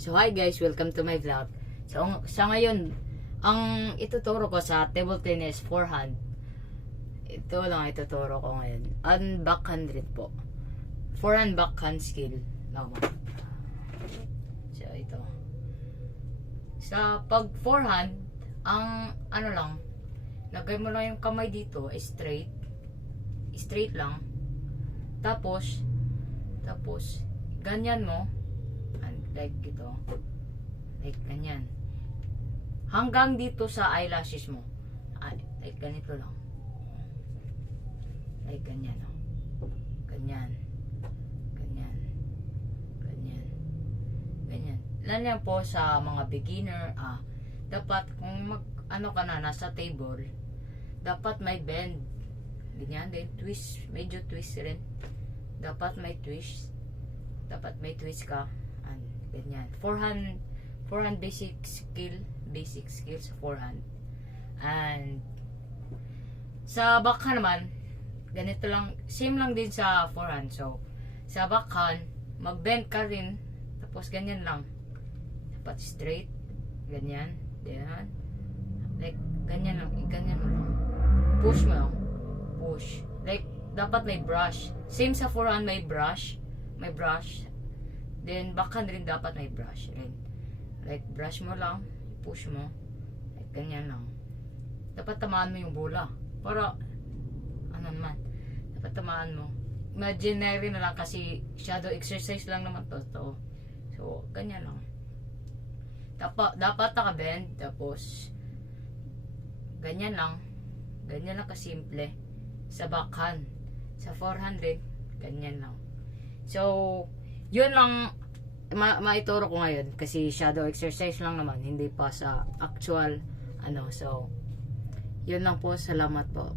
So hi guys, welcome to my vlog. So sa ngayon, ang ituturo ko sa table tennis forehand. Ito lang ituturo ko ngayon. On backhand rin po. Forehand backhand skill lamang. So ito. Sa pag forehand, ang ano lang, lagay mo lang yung kamay dito, straight. Straight lang. Tapos ganyan mo. Like ito. Like ganyan. Hanggang dito sa eyelashes mo. Like ganito lang. Like ganyan. Ganyan. Ganyan. Ganyan. Ganyan. Lan yan po sa mga beginner. Dapat kung ano ka na, nasa table, dapat may bend. Ganyan. Then twist. Medyo twist rin. Dapat may twist. Dapat may twist ka. Ganyan. Forehand basic skills forehand. And sa backhand naman, ganito lang, same lang din sa forehand. So, sa backhand, mag-bend ka rin, tapos ganyan lang. Dapat straight, ganyan, ganyan. Like, ganyan lang, ganyan mo lang. Push mo lang. Push. Like, dapat may brush. Same sa forehand, may brush. May brush. Then, backhand rin dapat may brush rin. Like, brush mo lang, push mo. Like, ganyan lang. Dapat tamaan mo yung bola. Para, ano naman, dapat tamaan mo. Imaginary na lang kasi shadow exercise lang naman to. So, ganyan lang. Dapat naka-bend, tapos, ganyan lang. Ganyan lang kasimple. Sa backhand. Sa 400, ganyan lang. So, yun lang maituro ko ngayon kasi shadow exercise lang naman, hindi pa sa actual so yun lang po, salamat po.